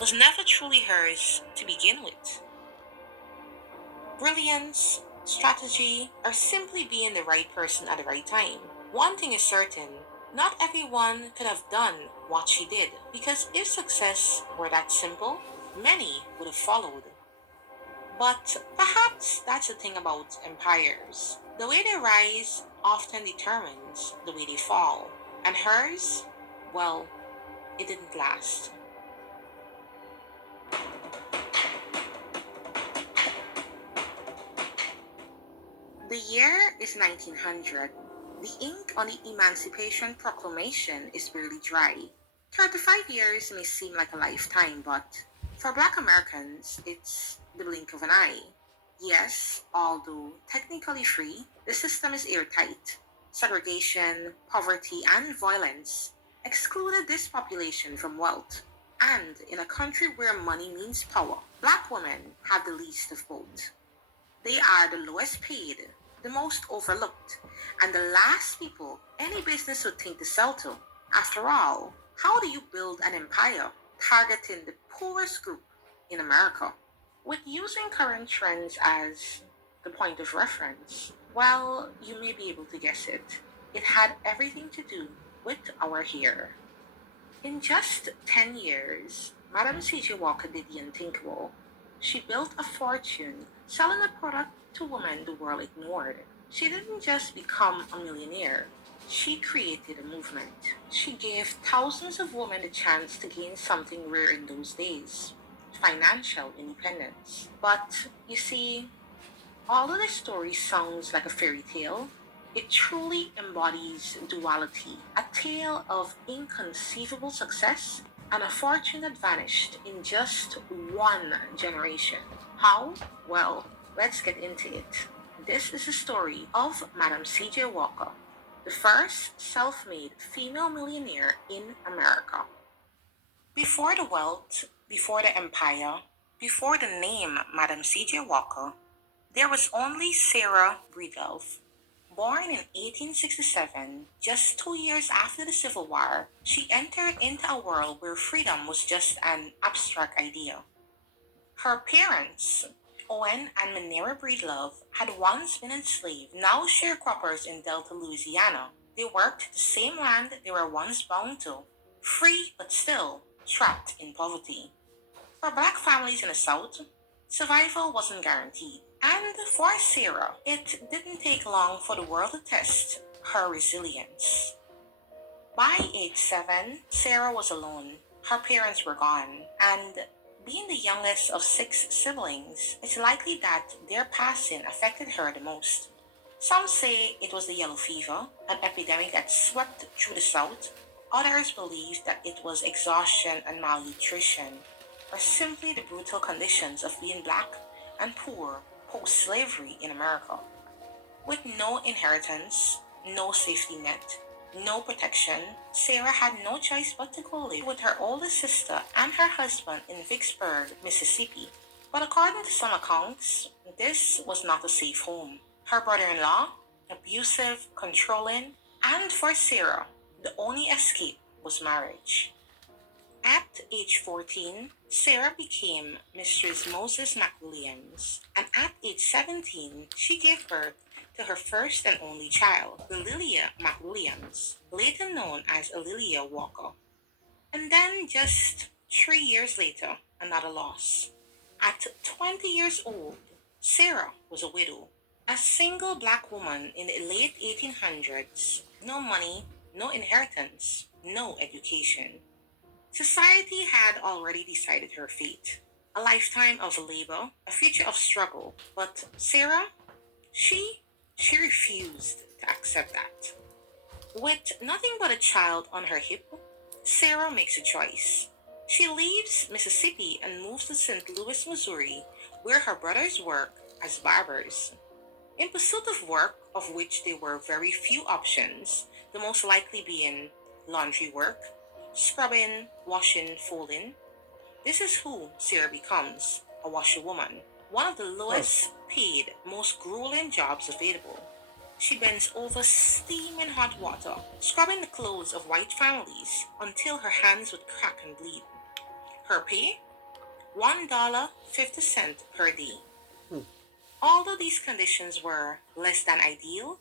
was never truly hers to begin with. Brilliance, strategy, or simply being the right person at the right time. One thing is certain, not everyone could have done what she did, because if success were that simple, many would have followed. But perhaps that's the thing about empires. The way they rise often determines the way they fall. And hers, well, it didn't last. The year is 1900. The ink on the Emancipation Proclamation is barely dry. 35 years may seem like a lifetime, but for Black Americans, it's the blink of an eye. Yes, although technically free, the system is airtight. Segregation, poverty, and violence excluded this population from wealth. And in a country where money means power, Black women have the least of both. They are the lowest paid, the most overlooked, and the last people any business would think to sell to. After all, how do you build an empire targeting the poorest group in America? With using current trends as the point of reference, well, you may be able to guess it. It had everything to do with our hair. In just 10 years, Madam C.J. Walker did the unthinkable. She built a fortune selling a product to women the world ignored. She didn't just become a millionaire, she created a movement. She gave thousands of women the chance to gain something rare in those days, financial independence. But you see, although the story sounds like a fairy tale, it truly embodies duality, a tale of inconceivable success and a fortune that vanished in just one generation. How? Well, let's get into it. This is the story of Madam C.J. Walker, the first self made female millionaire in America. Before the wealth, before the empire, before the name Madam C.J. Walker, there was only Sarah Breedlove. Born in 1867, just 2 years after the Civil War, she entered into a world where freedom was just an abstract idea. Her parents, Owen and Minerva Breedlove, had once been enslaved, now sharecroppers in Delta, Louisiana. They worked the same land they were once bound to, free but still trapped in poverty. For black families in the South, survival wasn't guaranteed. And for Sarah, it didn't take long for the world to test her resilience. By age 7, Sarah was alone. Her parents were gone, and being the youngest of six siblings, it's likely that their passing affected her the most. Some say it was the yellow fever, an epidemic that swept through the South. Others believe that it was exhaustion and malnutrition, or simply the brutal conditions of being black and poor post slavery in America. With no inheritance, no safety net, no protection, Sarah had no choice but to go live with her older sister and her husband in Vicksburg, Mississippi. But according to some accounts, this was not a safe home. Her brother in law, abusive, controlling, and for Sarah, the only escape was marriage. At age 14, Sarah became Mistress Moses McWilliams, and at age 17, she gave birth to her first and only child, Lilia McWilliams, later known as Lilia Walker. And then, just 3 years later, another loss. At 20 years old, Sarah was a widow, a single black woman in the late 1800s. No money, no inheritance, no education. Society had already decided her fate. A lifetime of labor, a future of struggle. But Sarah, she refused to accept that. With nothing but a child on her hip, Sarah makes a choice. She leaves Mississippi and moves to St. Louis, Missouri, where her brothers work as barbers. In pursuit of work, of which there were very few options, the most likely being laundry work, scrubbing, washing, folding, this is who Sarah becomes, a washerwoman, one of the lowest paid, most grueling jobs available. She bends over steaming hot water, scrubbing the clothes of white families until her hands would crack and bleed. Her pay? $1.50 per day. Hmm. Although these conditions were less than ideal,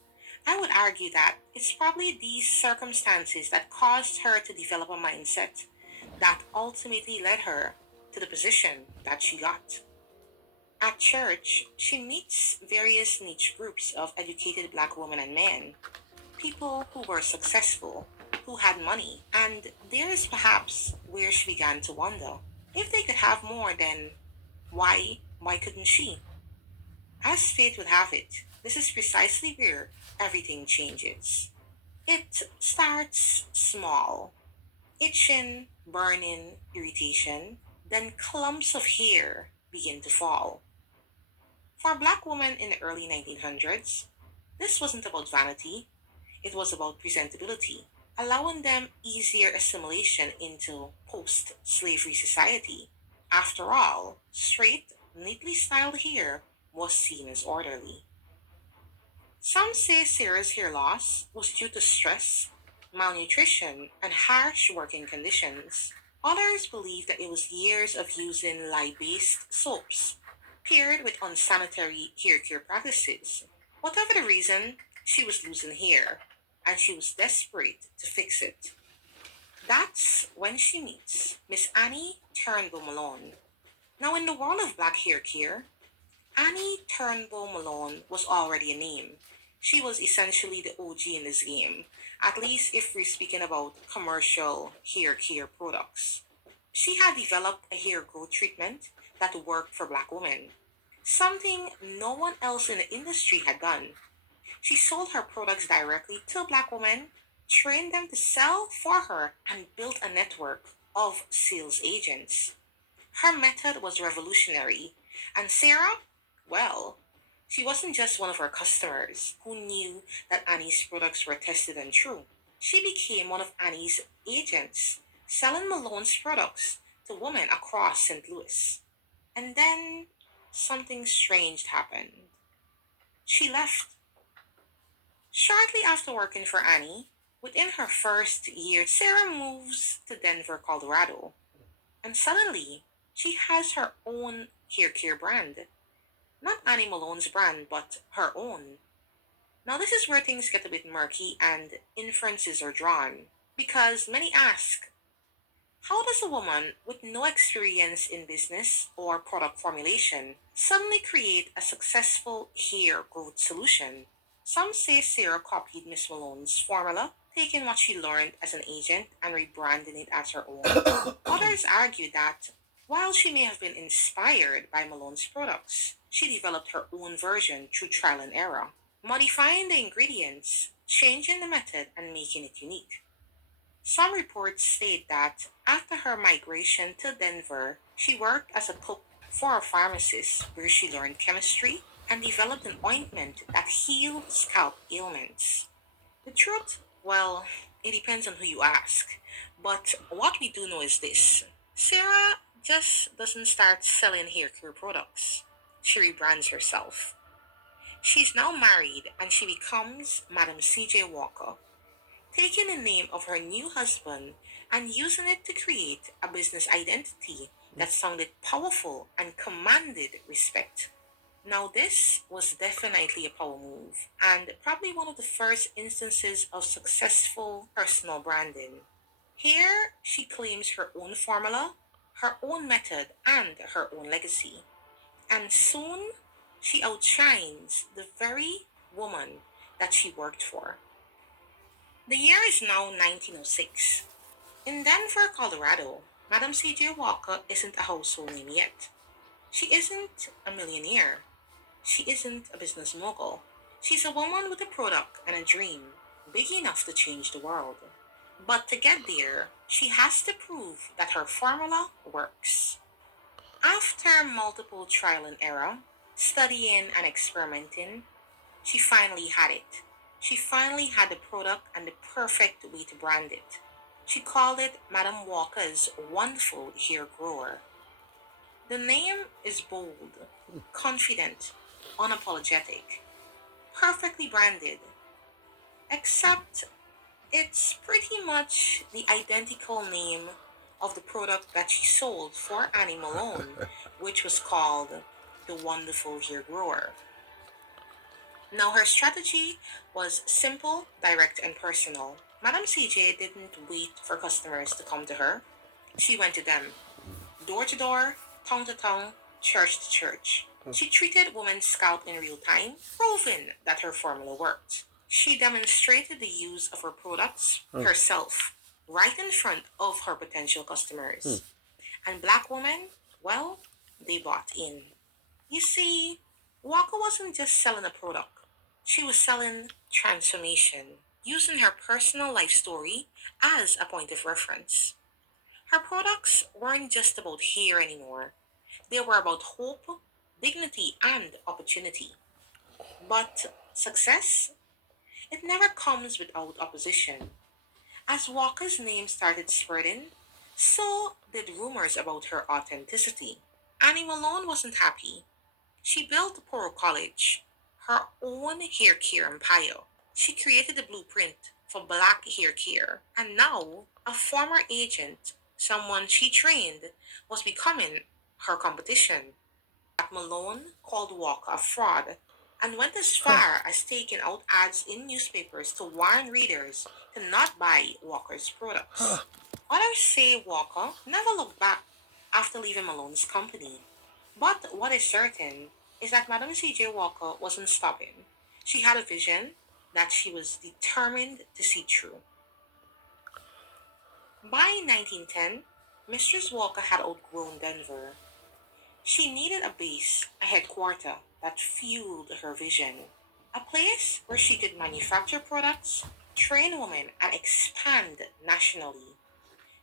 I would argue that it's probably these circumstances that caused her to develop a mindset that ultimately led her to the position that she got. At church, she meets various niche groups of educated black women and men, people who were successful, who had money, and there is perhaps where she began to wonder if they could have more, then why couldn't she? As fate would have it, this is precisely where everything changes. It starts small, itching, burning, irritation, then clumps of hair begin to fall. For black women in the early 1900s, this wasn't about vanity, it was about presentability, allowing them easier assimilation into post slavery society. After all, straight, neatly styled hair was seen as orderly. Some say Sarah's hair loss was due to stress, malnutrition, and harsh working conditions. Others believe that it was years of using lye based soaps, paired with unsanitary hair care practices. Whatever the reason, she was losing hair, and she was desperate to fix it. That's when she meets Miss Annie Turnbull Malone. Now, in the world of black hair care, Annie Turnbull Malone was already a name. She was essentially the OG in this game, at least if we're speaking about commercial hair care products. She had developed a hair growth treatment that worked for black women, something no one else in the industry had done. She sold her products directly to black women, trained them to sell for her, and built a network of sales agents. Her method was revolutionary, and Sarah, well, she wasn't just one of her customers who knew that Annie's products were tested and true. She became one of Annie's agents, selling Malone's products to women across St. Louis. And then something strange happened. She left. Shortly after working for Annie, within her first year, Sarah moves to Denver, Colorado, and suddenly she has her own hair care brand. Not Annie Malone's brand, but her own. Now, this is where things get a bit murky and inferences are drawn, because many ask, how does a woman with no experience in business or product formulation suddenly create a successful hair growth solution? Some say Sarah copied Miss Malone's formula, taking what she learned as an agent and rebranding it as her own. Others argue that while she may have been inspired by Malone's products, she developed her own version through trial and error, modifying the ingredients, changing the method, and making it unique. Some reports state that after her migration to Denver, she worked as a cook for a pharmacist where she learned chemistry and developed an ointment that healed scalp ailments. The truth? Well, it depends on who you ask. But what we do know is this: Sarah just doesn't start selling hair care products. She rebrands herself. She's now married and she becomes Madam CJ Walker, taking the name of her new husband and using it to create a business identity that sounded powerful and commanded respect. Now, this was definitely a power move, and probably one of the first instances of successful personal branding. Here, she claims her own formula, her own method, and her own legacy. And soon, she outshines the very woman that she worked for. The year is now 1906. In Denver, Colorado, Madam C.J. Walker isn't a household name yet. She isn't a millionaire. She isn't a business mogul. She's a woman with a product and a dream big enough to change the world. But to get there, she has to prove that her formula works. After multiple trial and error, studying and experimenting, she finally had it. She finally had the product and the perfect way to brand it. She called it Madame Walker's Wonderful Hair Grower. The name is bold, confident, unapologetic, perfectly branded, except it's pretty much the identical name of the product that she sold for Annie Malone, which was called the Wonderful Hair Grower. Now, her strategy was simple, direct, and personal. Madame CJ didn't wait for customers to come to her. She went to them, door to door, tongue to tongue, church to church. She treated women's scalp in real time, proving that her formula worked. She demonstrated the use of her products herself, right in front of her potential customers. And black women, well, they bought in. You see, Walker wasn't just selling a product, she was selling transformation, using her personal life story as a point of reference. Her products weren't just about hair anymore, they were about hope, dignity, and opportunity. But success, it never comes without opposition. As Walker's name started spreading, so did rumors about her authenticity. Annie Malone wasn't happy. She built Poro College, her own hair care empire. She created the blueprint for black hair care, and now a former agent, someone she trained, was becoming her competition. Malone called Walker a fraud and went as far as taking out ads in newspapers to warn readers to not buy Walker's products. Others say Walker never looked back after leaving Malone's company. But what is certain is that Madame C.J. Walker wasn't stopping. She had a vision that she was determined to see through. By 1910, Mistress Walker had outgrown Denver. She needed a base, a headquarter that fueled her vision. A place where she could manufacture products, train women, and expand nationally.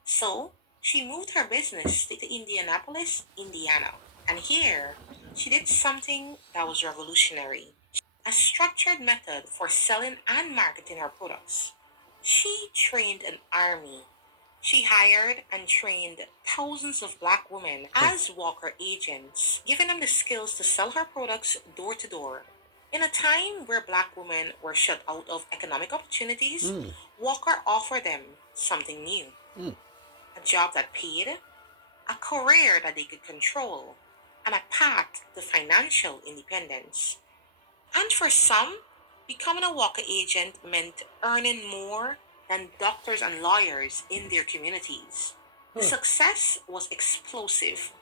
So, she moved her business to Indianapolis, Indiana. And here, she did something that was revolutionary, a structured method for selling and marketing her products. She trained an army. She hired and trained thousands of black women as Walker agents, giving them the skills to sell her products door to door. In a time where black women were shut out of economic opportunities, Walker offered them something new, a job that paid, a career that they could control, and a path to financial independence. And for some, becoming a Walker agent meant earning more than doctors and lawyers in their communities. The success was explosive.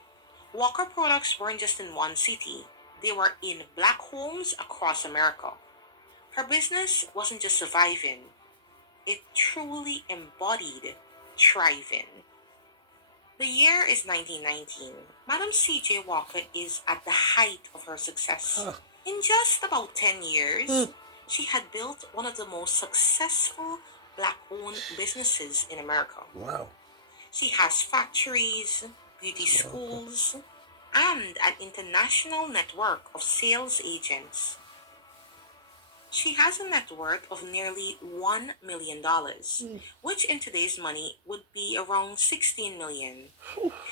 Walker products weren't just in one city, they were in black homes across America. Her business wasn't just surviving, it truly embodied thriving. The year is 1919. Madam C.J. Walker is at the height of her success. In just about 10 years, she had built one of the most successful black owned businesses in America. Wow. She has factories, beauty schools, and an international network of sales agents. She has a net worth of nearly $1 million, which in today's money would be around 16 million.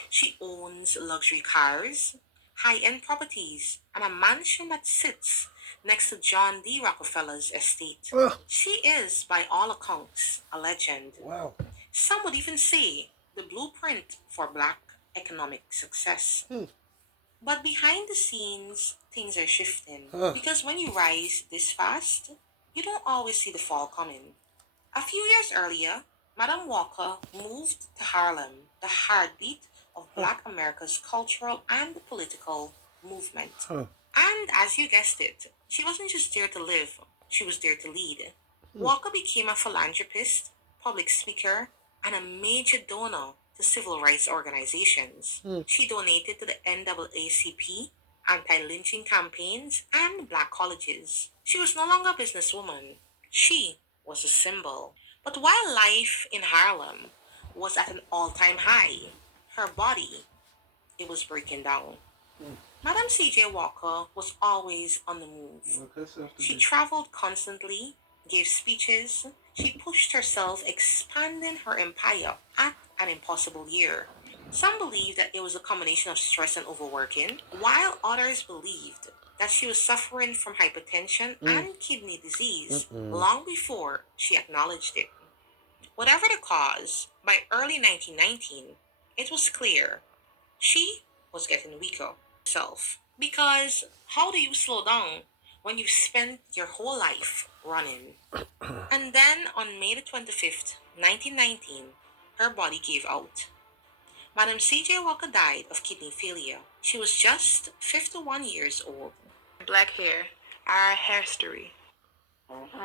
She owns luxury cars, high-end properties, and a mansion that sits next to John D. Rockefeller's estate. Oh, She is, by all accounts, a legend. wow. Some would even say the blueprint for black economic success. But behind the scenes, things are shifting. Because when you rise this fast, you don't always see the fall coming. A few years earlier, Madame Walker moved to Harlem, the heartbeat of Black America's cultural and political movement. And as you guessed it, she wasn't just there to live, she was there to lead. Walker became a philanthropist, public speaker, and a major donor to civil rights organizations. She donated to the NAACP, anti lynching campaigns, and black colleges. She was no longer a businesswoman, she was a symbol. But while life in Harlem was at an all time high, her body, it was breaking down. Madame C.J. Walker was always on the move. She traveled constantly, gave speeches, she pushed herself, expanding her empire at an impossible year. Some believed that it was a combination of stress and overworking, while others believed that she was suffering from hypertension and kidney disease long before she acknowledged it. Whatever the cause, by early 1919, It was clear she was getting weaker herself. Because how do you slow down when you spent your whole life running? And then on May the 25th, 1919, her body gave out. Madam C.J. Walker died of kidney failure. She was just 51 years old. Black hair, our hair story.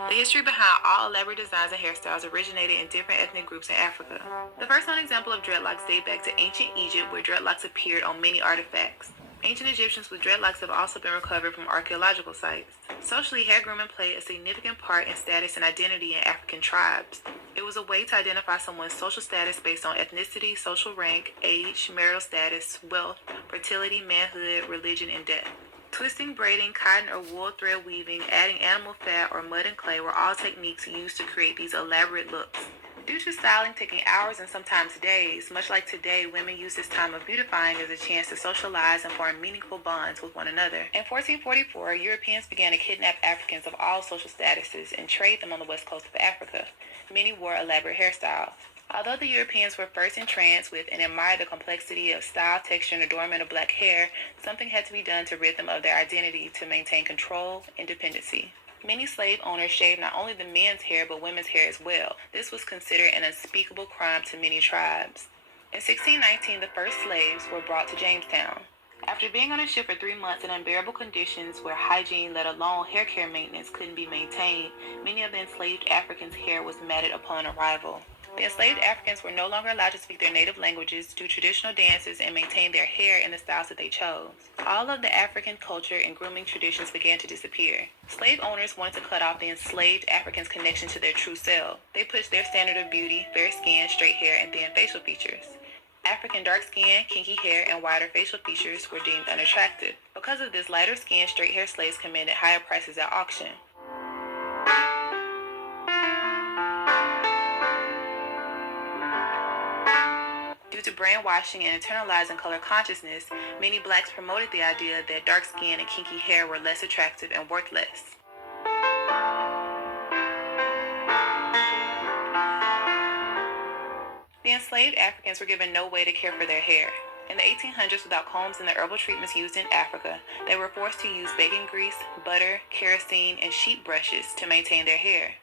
The history behind all elaborate designs and hairstyles originated in different ethnic groups in Africa. The first known example of dreadlocks date back to ancient Egypt, where dreadlocks appeared on many artifacts. Ancient Egyptians with dreadlocks have also been recovered from archaeological sites. Socially, hair grooming played a significant part in status and identity in African tribes. It was a way to identify someone's social status based on ethnicity, social rank, age, marital status, wealth, fertility, manhood, religion, and death. Twisting, braiding, cotton or wool thread weaving, adding animal fat or mud and clay were all techniques used to create these elaborate looks. Due to styling taking hours and sometimes days, much like today, women use this time of beautifying as a chance to socialize and form meaningful bonds with one another. In 1444, Europeans began to kidnap Africans of all social statuses and trade them on the west coast of Africa. Many wore elaborate hairstyles. Although the Europeans were first entranced with and admired the complexity of style, texture, and adornment of black hair, something had to be done to rid them of their identity to maintain control and dependency. Many slave owners shaved not only the men's hair but women's hair as well. This was considered an unspeakable crime to many tribes. In 1619, the first slaves were brought to Jamestown. After being on a ship for 3 months in unbearable conditions where hygiene, let alone hair care maintenance, couldn't be maintained, many of the enslaved Africans' hair was matted upon arrival. The enslaved Africans were no longer allowed to speak their native languages, do traditional dances, and maintain their hair in the styles that they chose. All of the African culture and grooming traditions began to disappear. Slave owners wanted to cut off the enslaved Africans' connection to their true self. They pushed their standard of beauty, fair skin, straight hair, and thin facial features. African dark skin, kinky hair, and wider facial features were deemed unattractive. Because of this, lighter skinned, straight hair slaves commanded higher prices at auction. Due to brainwashing and internalizing color consciousness, many blacks promoted the idea that dark skin and kinky hair were less attractive and worth less. The enslaved Africans were given no way to care for their hair. In the 1800s, without combs and the herbal treatments used in Africa, they were forced to use bacon grease, butter, kerosene, and sheep brushes to maintain their hair.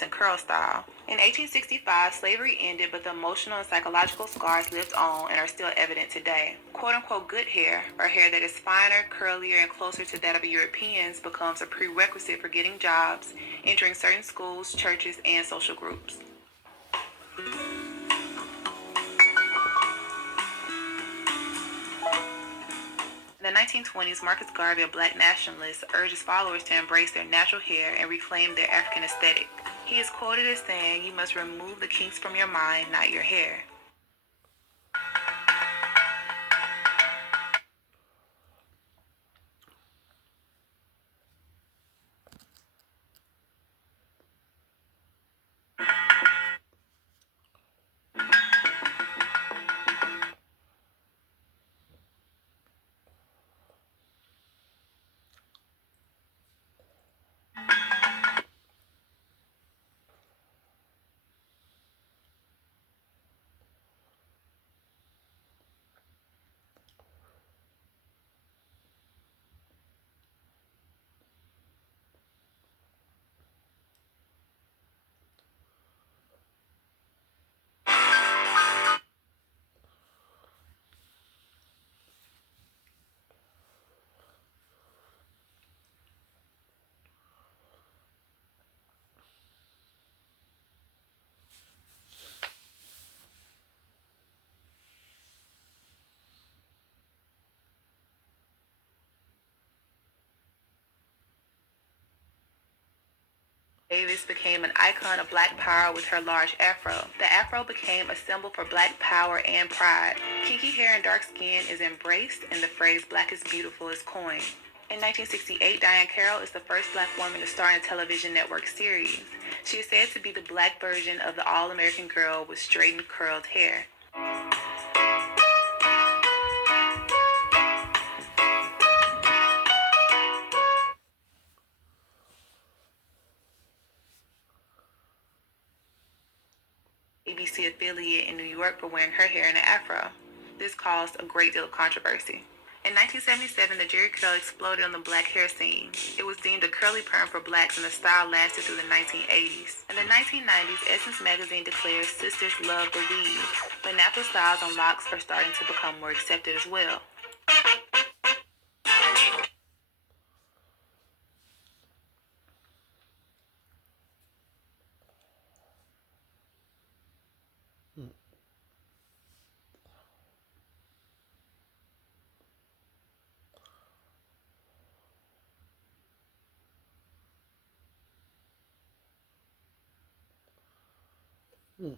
And curl style. In 1865, slavery ended, but the emotional and psychological scars lived on and are still evident today. Quote unquote good hair, or hair that is finer, curlier, and closer to that of Europeans, becomes a prerequisite for getting jobs, entering certain schools, churches, and social groups. In the 1920s, Marcus Garvey, a black nationalist, urged his followers to embrace their natural hair and reclaim their African aesthetic. He is quoted as saying, "You must remove the kinks from your mind, not your hair." Davis became an icon of black power with her large afro. The afro became a symbol for black power and pride. Kinky hair and dark skin is embraced, and the phrase black is beautiful is coined. In 1968, Diahann Carroll is the first black woman to star in a television network series. She is said to be the black version of the all-American girl with straightened, curled hair. ABC affiliate in New York for wearing her hair in an afro. This caused a great deal of controversy. In 1977, the Jerry curl exploded on the black hair scene. It was deemed a curly perm for blacks, and the style lasted through the 1980s. In the 1990s, Essence magazine declares sisters love the weave, but natural styles on locks are starting to become more accepted as well. Hmm.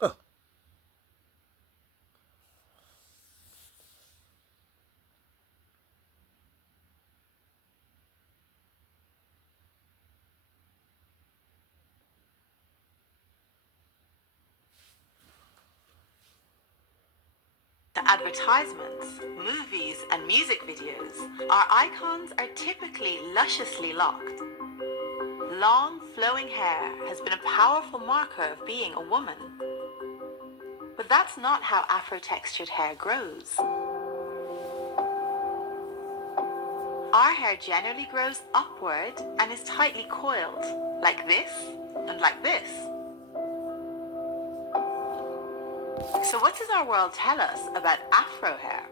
Oh. Advertisements, movies, and music videos, our icons are typically lusciously locked. Long, flowing hair has been a powerful marker of being a woman. But that's not how Afro-textured hair grows. Our hair generally grows upward and is tightly coiled, like this and like this. So what does our world tell us about Afro hair?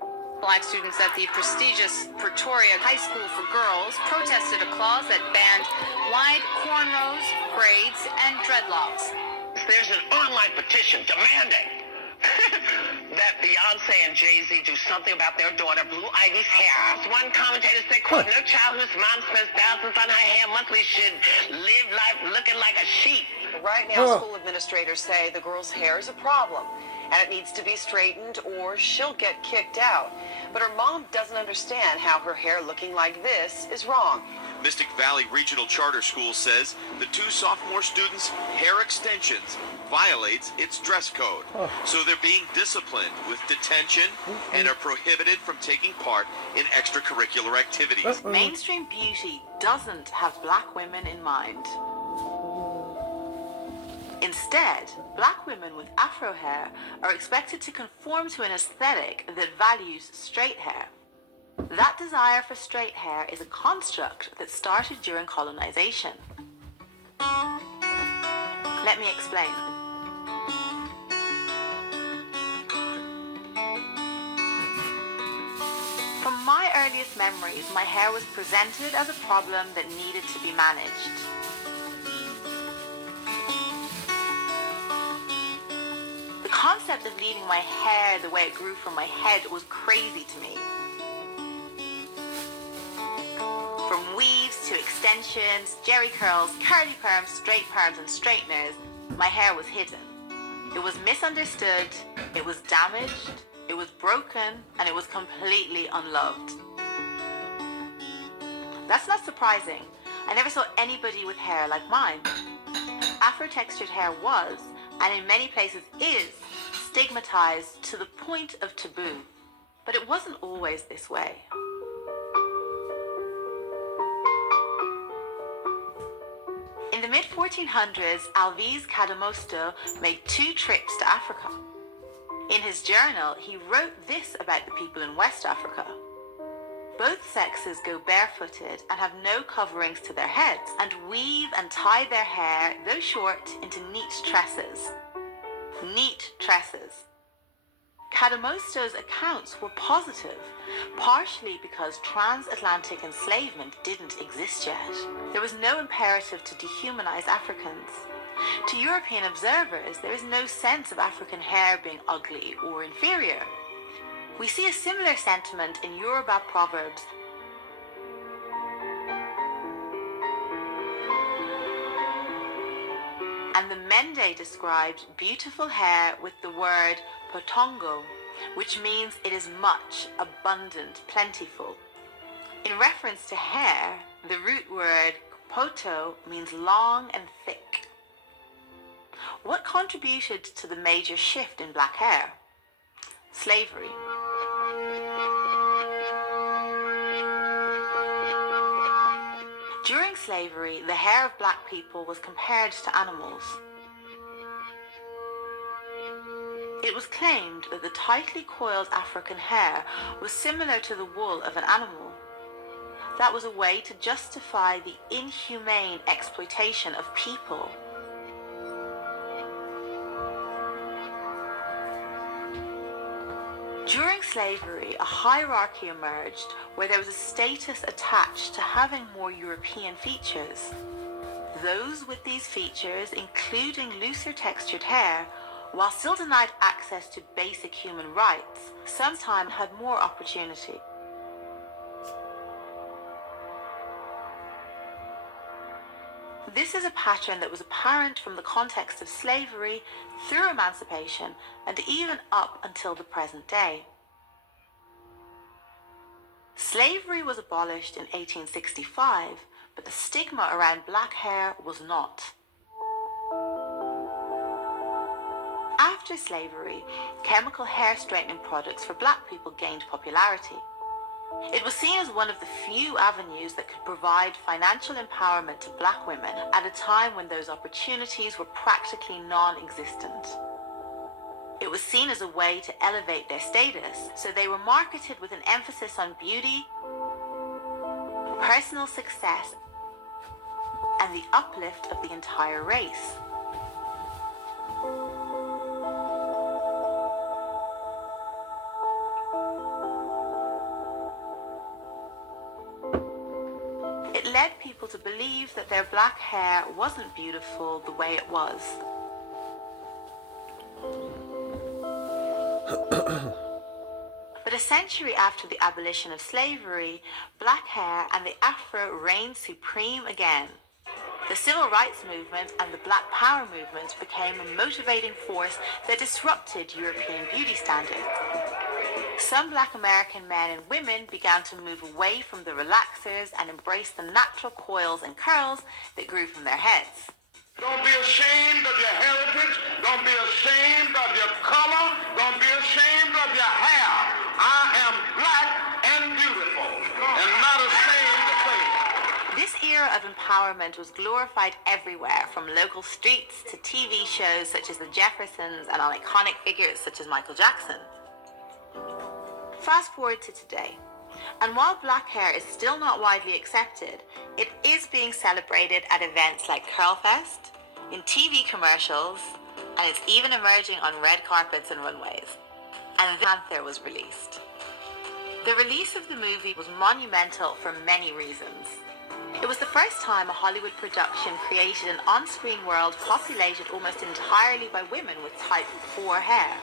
Black students at the prestigious Pretoria High School for Girls protested a clause that banned wide cornrows, braids, and dreadlocks. There's an online petition demanding that Beyonce and Jay-Z do something about their daughter Blue Ivy's hair. One commentator said, quote, no child whose mom spends thousands on her hair monthly should live life looking like a sheep. Right now, school administrators say the girl's hair is a problem and it needs to be straightened or she'll get kicked out. But her mom doesn't understand how her hair looking like this is wrong. Mystic Valley Regional Charter School says the two sophomore students' hair extensions violates its dress code. So they're being disciplined with detention and are prohibited from taking part in extracurricular activities. Mainstream beauty doesn't have black women in mind. Instead, black women with Afro hair are expected to conform to an aesthetic that values straight hair. That desire for straight hair is a construct that started during colonization. Let me explain. From my earliest memories, my hair was presented as a problem that needed to be managed. The concept of leaving my hair the way it grew from my head was crazy to me. From weaves to extensions, jerry curls, curly perms, straight perms, and straighteners, my hair was hidden. It was misunderstood, it was damaged, it was broken, and it was completely unloved. That's not surprising. I never saw anybody with hair like mine. Afro-textured hair was, and in many places is, stigmatized to the point of taboo. But it wasn't always this way. In the mid-1400s, Alvise Cadamosto made 2 trips to Africa. In his journal, he wrote this about the people in West Africa. Both sexes go barefooted and have no coverings to their heads, and weave and tie their hair, though short, into neat tresses. Neat tresses. Cadamosto's accounts were positive, partially because transatlantic enslavement didn't exist yet. There was no imperative to dehumanize Africans. To European observers, there is no sense of African hair being ugly or inferior. We see a similar sentiment in Yoruba proverbs. And the Mende described beautiful hair with the word potongo, which means it is much, abundant, plentiful. In reference to hair, the root word poto means long and thick. What contributed to the major shift in black hair? Slavery. During slavery, the hair of black people was compared to animals. It was claimed that the tightly coiled African hair was similar to the wool of an animal. That was a way to justify the inhumane exploitation of people. During slavery, a hierarchy emerged where there was a status attached to having more European features. Those with these features, including looser textured hair, while still denied access to basic human rights, sometimes had more opportunity. This is a pattern that was apparent from the context of slavery through emancipation and even up until the present day. Slavery was abolished in 1865, but the stigma around black hair was not. After slavery, chemical hair straightening products for black people gained popularity. It was seen as one of the few avenues that could provide financial empowerment to black women at a time when those opportunities were practically non-existent. It was seen as a way to elevate their status, so they were marketed with an emphasis on beauty, personal success, and the uplift of the entire race. It led people to believe that their black hair wasn't beautiful the way it was. But a century after the abolition of slavery, black hair and the afro reigned supreme again. The civil rights movement and the Black Power movement became a motivating force that disrupted European beauty standards. Some black American men and women began to move away from the relaxers and embrace the natural coils and curls that grew from their heads. Don't be ashamed of your heritage. Don't be ashamed of your color. Don't be ashamed of your hair. I am black and beautiful and not ashamed to say it. This era of empowerment was glorified everywhere, from local streets to TV shows such as The Jeffersons and on iconic figures such as Michael Jackson. Fast forward to today, and while black hair is still not widely accepted, it is being celebrated at events like Curlfest, in TV commercials, and it's even emerging on red carpets and runways. And The Panther was released. The release of the movie was monumental for many reasons. It was the first time a Hollywood production created an on-screen world populated almost entirely by women with type 4 hair.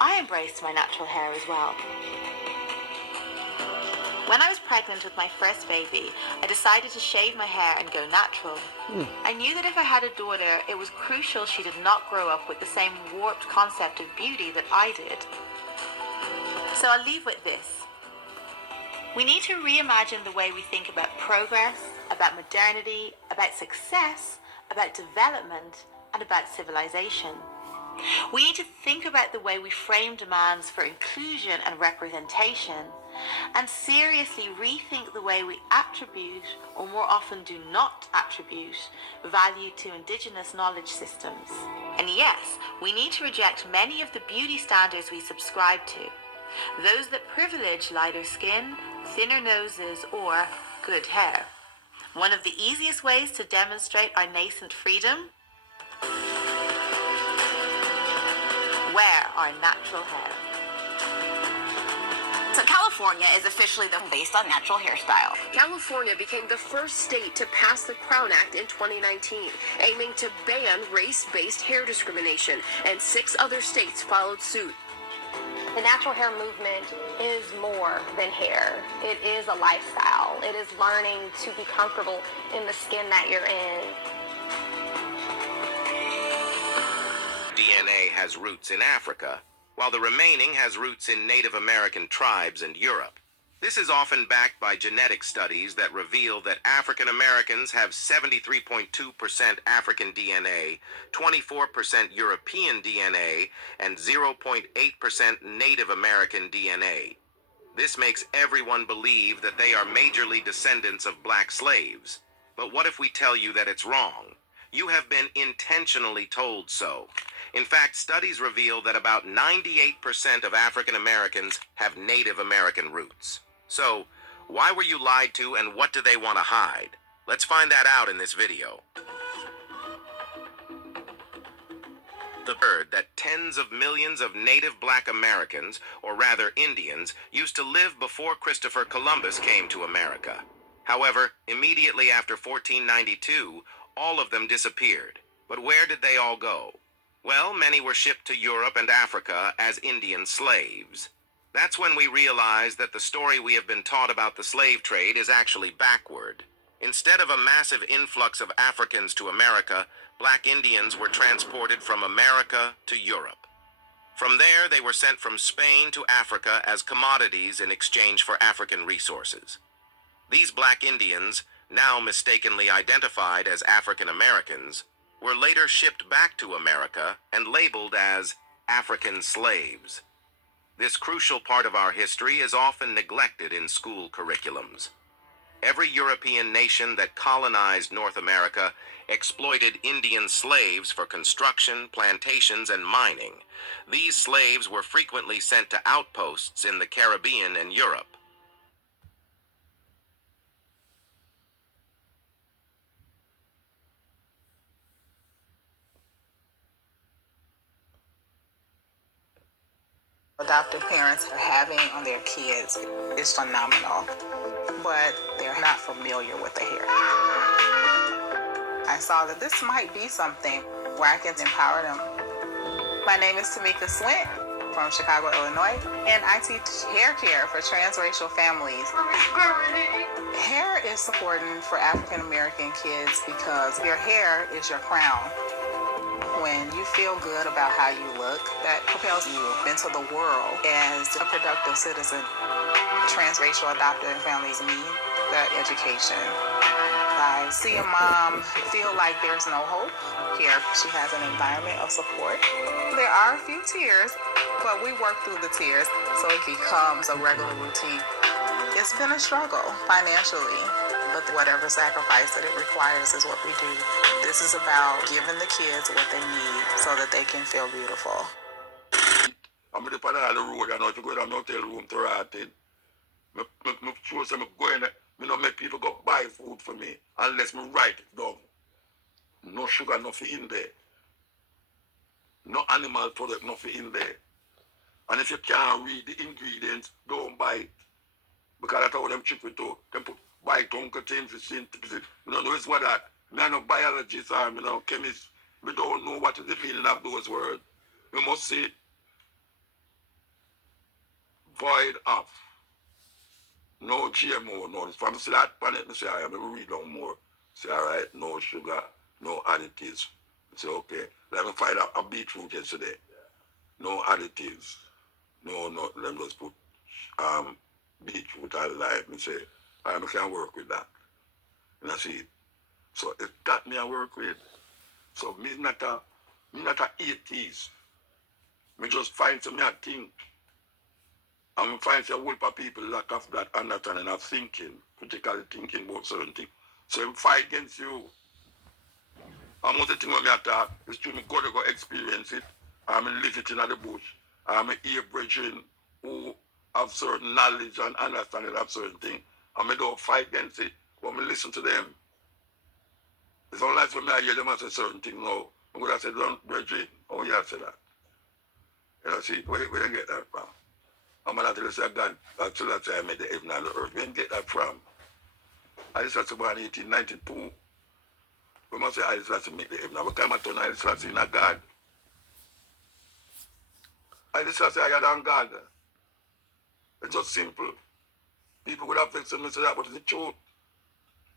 I embraced my natural hair as well. When I was pregnant with my first baby, I decided to shave my hair and go natural. I knew that if I had a daughter, it was crucial she did not grow up with the same warped concept of beauty that I did. So I'll leave with this. We need to reimagine the way we think about progress, about modernity, about success, about development, and about civilization. We need to think about the way we frame demands for inclusion and representation, and seriously rethink the way we attribute, or more often do not attribute, value to indigenous knowledge systems. And yes, we need to reject many of the beauty standards we subscribe to, those that privilege lighter skin, thinner noses, or good hair. One of the easiest ways to demonstrate our nascent freedom: wear our natural hair. So California is officially based on natural hairstyle. California became the first state to pass the Crown Act in 2019, aiming to ban race-based hair discrimination, and 6 other states followed suit. The natural hair movement is more than hair. It is a lifestyle. It is learning to be comfortable in the skin that you're in. has roots in Africa, while the remaining has roots in Native American tribes and Europe. This is often backed by genetic studies that reveal that African Americans have 73.2% African DNA, 24% European DNA, and 0.8% Native American DNA. This makes everyone believe that they are majorly descendants of black slaves. But what if we tell you that it's wrong? You have been intentionally told so. In fact, studies reveal that about 98% of African Americans have Native American roots. So, why were you lied to and what do they want to hide? Let's find that out in this video. The word that tens of millions of native black Americans, or rather Indians, used to live before Christopher Columbus came to America. However, immediately after 1492, all of them disappeared. But where did they all go? Well, many were shipped to Europe and Africa as Indian slaves. That's when we realized that the story we have been taught about the slave trade is actually backward. Instead of a massive influx of Africans to America, black Indians were transported from America to Europe. From there, they were sent from Spain to Africa as commodities in exchange for African resources. These black Indians, now mistakenly identified as African Americans, were later shipped back to America and labeled as African slaves. This crucial part of our history is often neglected in school curriculums. Every European nation that colonized North America exploited Indian slaves for construction, plantations, and mining. These slaves were frequently sent to outposts in the Caribbean and Europe. Adoptive parents are having on their kids is phenomenal, but they're not familiar with the hair. I saw that this might be something where I can empower them. My name is Tamika Swint from Chicago, Illinois, and I teach hair care for transracial families. Hair is important for African American kids because your hair is your crown. When you feel good about how you look, that propels you into the world as a productive citizen. Transracial adoptive families need that education. I see a mom feel like there's no hope here. She has an environment of support. There are a few tears, but we work through the tears so it becomes a regular routine. It's been a struggle financially, but whatever sacrifice that it requires is what we do. This is about giving the kids what they need so that they can feel beautiful. I'm in the part of the road, I know if you go to an hotel room to rot in. I'm sure some going, I don't make people go buy food for me unless me write it down. No sugar, nothing in there. No animal product, nothing in there. And if you can't read the ingredients, don't buy it. Because that's how them chip it to. Them put buy Uncle James for synthesis. You don't know it's what that. Me no biologist or me no chemist. We don't know what is the meaning of those words. We must say void of. No GMO, no. If I'm see that planet, I say, I am read on more. Say, all right, no sugar, no additives. I say, okay. Let me find out a beetroot yesterday. No additives. No, let me just put beetroot and lime. I say, I can work with that. And I see, so it got me to work with. So me not a atheist. Me just find some thing. And find a whole lot of people lack of that understanding of thinking, critically thinking about certain things. So I fight against you. And most of the thing when I talk is to me go to go experience it. I'm live it in the bush. I'm ear brethren who have certain knowledge and understanding of certain things. And I don't fight against it, but I listen to them. It's not like when I hear them say certain things now. I'm going to say, don't brethren, oh yeah, say that. You know, see, where do you get that from? I'm going to tell you, say, God, that's why I made the heaven and the earth. Where do you get that from? I just was born in 1892. We must say, I just make the heaven. Every time I turn, I just say, not God. I just say, I got God. It's just simple. People would have fixed me say that, but it's the truth.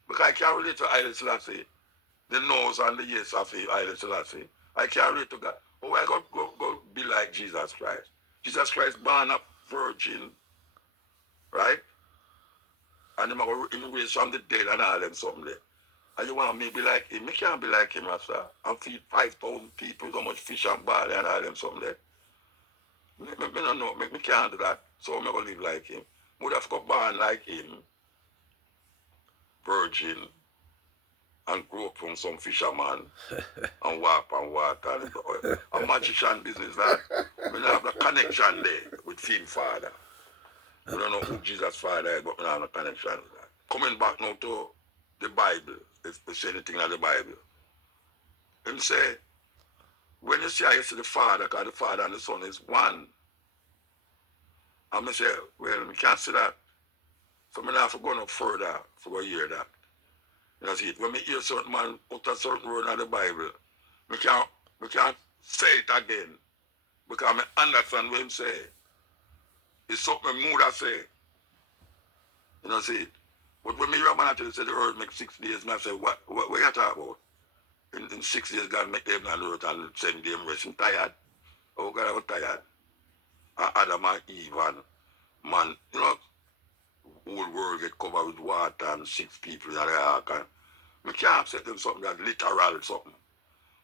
Because I can't relate to Haile Selassie, the nose and the yes of Haile Selassie. I can't relate to God. Oh, I go be like Jesus Christ. Jesus Christ born a virgin, right? And him raised from the dead and all them something there. And you want me be like him? Me can't be like him, Rasta. And feed 5,000 people, so much fish and barley and all them something there. Me don't know, me can't do that. So I'm going to live like him. Would have got born like him, virgin, and grew up from some fisherman and walk on water. A magician business that. We don't have the connection there with him father. We don't know who Jesus father is, but we don't have a connection with that. Coming back now to the Bible, if we say anything in the Bible. Him say, when you see I see the father, because the father and the son is one. And I say, well, we can't see that. So I have to go no further for a hear that. You know, see it. When we hear certain man put a certain word in the Bible, we can't say it again. Because I understand what him say. It's something Muda say. You know, see it. But when me hear a man actually say the earth make 6 days, I say, what you talking about? In 6 days, God make them on the earth and 7 days rest. I'm tired. Oh, God, I was tired. Adam and Eve and man, you know, whole world get covered with water and 6 people in the ark. And we can't say them something that's literal something.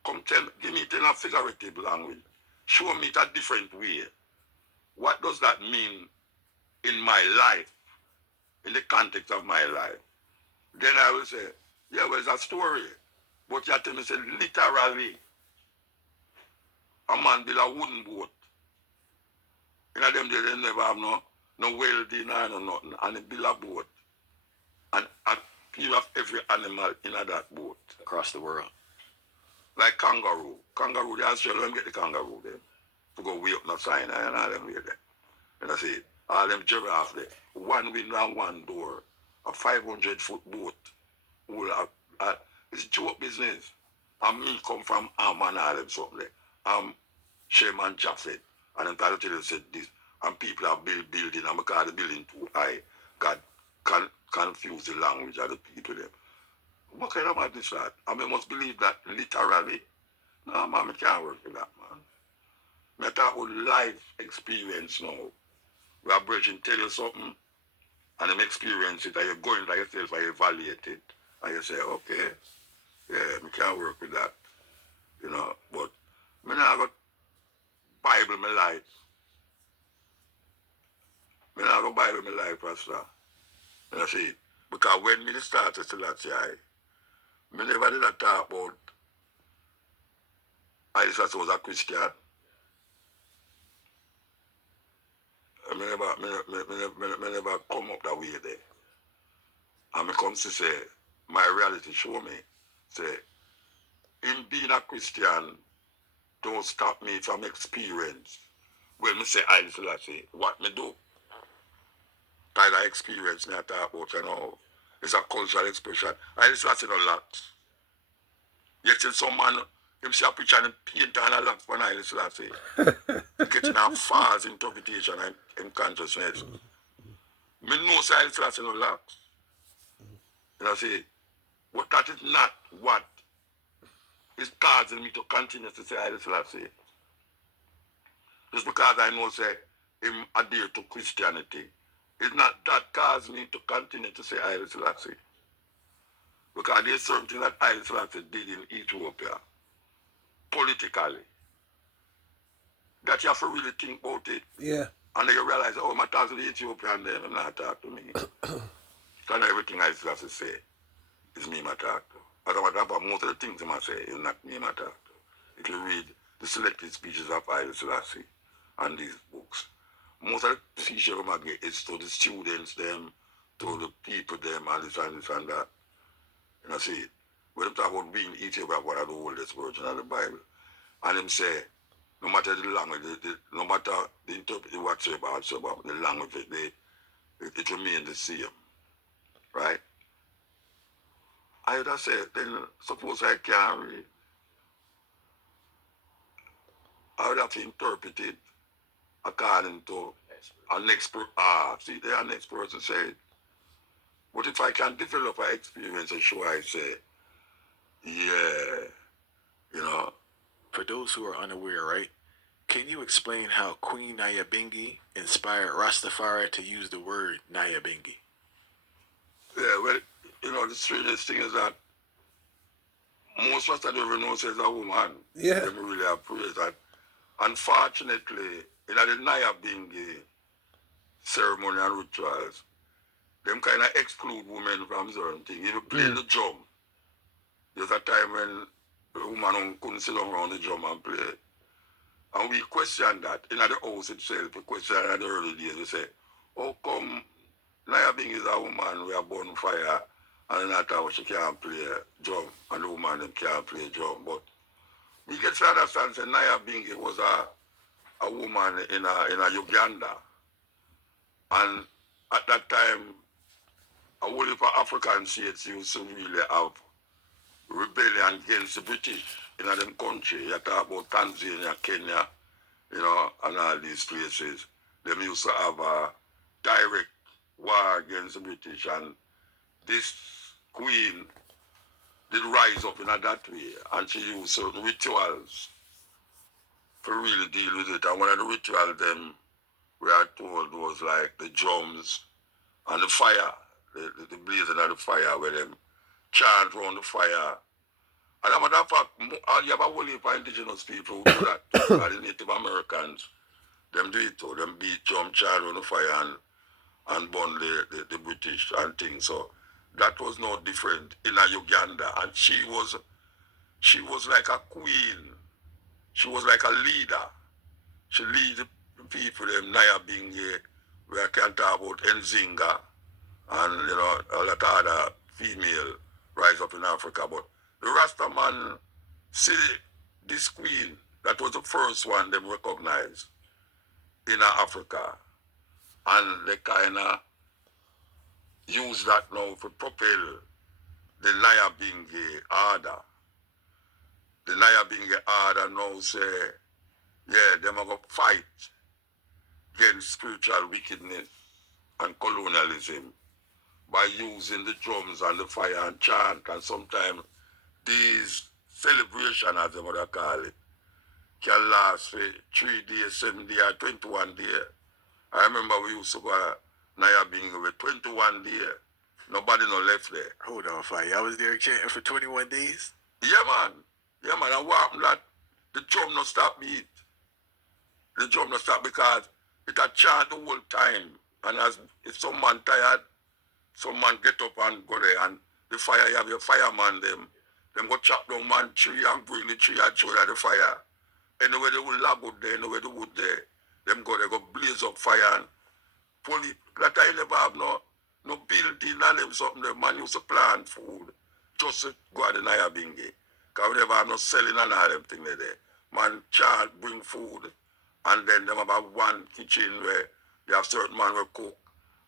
Come tell me, give me it in a figurative language. Show me it a different way. What does that mean in my life, in the context of my life? Then I will say, yeah, well, it's a story. But you have to say, literally, a man build a wooden boat. You know, them days, they never have no welding or no nothing. And they build a boat. And you have every animal in that boat. Across the world. Like kangaroo. Kangaroo, they Australians get the kangaroo there. To go way up no Sinai and all them way there. And I say, all them giraffe there. One window and one door. A 500-foot boat. It's joke business. And me come from Am and all them something there. Shem and Japheth. And then Pastor Taylor said this. And people are building. And because the building too high, God confuse the language of the people there. What kind of madness that? I mean, must believe that literally. No, man, I can't work with that, man. I talk about life experience now. We are bridging, tell you something, and then experience it, and you're going by yourself, and you evaluate it, and you say, okay, yeah, I can't work with that, you know, but I not got Bible my life. I not got Bible my life, Pastor. And I see, because when me started to that, I never did that talk about I just was a Christian. I never come up that way there. And I come to say, my reality show me, say, in being a Christian, don't stop me from experience. When me say I say, what me do? Kind of experience me I talk about, you know. It's a cultural expression. I say a lot. Yet some man, him see a picture and paint on a lot when I say. Getting a false interpretation and consciousness. Me know say I say no lax. You know say, but that is not what is causing me to continue to say I say. Just because I know say him adhere to Christianity, it's not that cause me to continue to say I say. Because there's something that I did in Ethiopia, politically, that you have to really think about it. Yeah. And then you realize, oh, my talk to the Ethiopian then, and not talk to me. Because everything I say is me my talk to. As a matter of fact, most of the things I say is not me my talk to. If you read the selected speeches of Haile Selassie and these books, most of the feature I get is to the students, them, to the people, them, and this and this and that. You know, see, when they talk about being Ethiopia, one of the oldest version of the Bible, and them say, no matter the language, no matter the interpretation whatsoever, the language, it remains the same. Right? I would have said, then suppose I can't read. I would have to interpret it according to an expert. See, there an expert person say it. But if I can develop an experience and show I say, yeah, you know. For those who are unaware, right? Can you explain how Queen Nyabingi inspired Rastafari to use the word Nyabingi? Yeah, well, the strangest thing is that most of us don't even know she's a woman. Yeah. They don't really appreciate that. Unfortunately, in the Nyabingi ceremony and rituals, them kind of exclude women from certain things. If you play the drum, there's a time when the woman couldn't sit down around the drum and play. And we question that. In the house itself, we question in the early days. We say, how come Nyabingi is a woman, we are born fire, and not how she can't play drum, and the woman them can't play drum. But we get to understand that Nyabingi was a woman in a Uganda. And at that time, a whole heap of African states used to really have rebellion against the British in them country. You talk about Tanzania, Kenya, and all these places. They used to have a direct war against the British, and this queen did rise up in that way, and she used certain rituals to really deal with it. And one of the rituals them we are told was like the drums and the fire, the blazing of the fire, where them chant around the fire. And as a matter of fact, you have a whole heap of indigenous people who do that. And the Native Americans, them do it too. Them beat drum, chant around the fire and burn the British and things. So that was no different in a Uganda. And she was like a queen. She was like a leader. She lead the people, them Nyabingi, where I can talk about Nzinga and a lot of other female rise up in Africa. But the Rasta man see this queen, that was the first one them recognized in Africa. And they kind of use that now to propel the Nyabingi order. The Nyabingi order now say, yeah, them are going to fight against spiritual wickedness and colonialism by using the drums and the fire and chant. And sometimes these celebrations, as they would call it, can last for 3 days, 7 days, 21 days. I remember we used to go to Nyabingi with 21 days. Nobody no left there. Hold on, Fire. I was there chanting for 21 days? Yeah, man. Yeah, man. And what happened that the drum no stop beat. The drum no stop because it a chant the whole time. And if some man tired, some man get up and go there. And the fire, you have your fireman, them go chop down man tree and bring the tree and show that the fire. Anywhere they will log out there, anywhere the wood there, them go there, go blaze up fire and police. That time never have no building and them something. The man used to plant food just to go at the Nyabingi. Because we never have no selling and all them things there. Man chant, bring food, and then them have one kitchen where you have certain man will cook,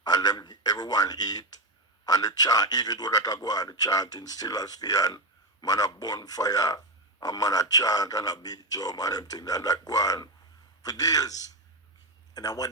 and then everyone eat, and the chant, even though that I go on, the chanting still a stay, and man a bonfire, and man a chant and a beat drum and them things, and that go on for days. And I want to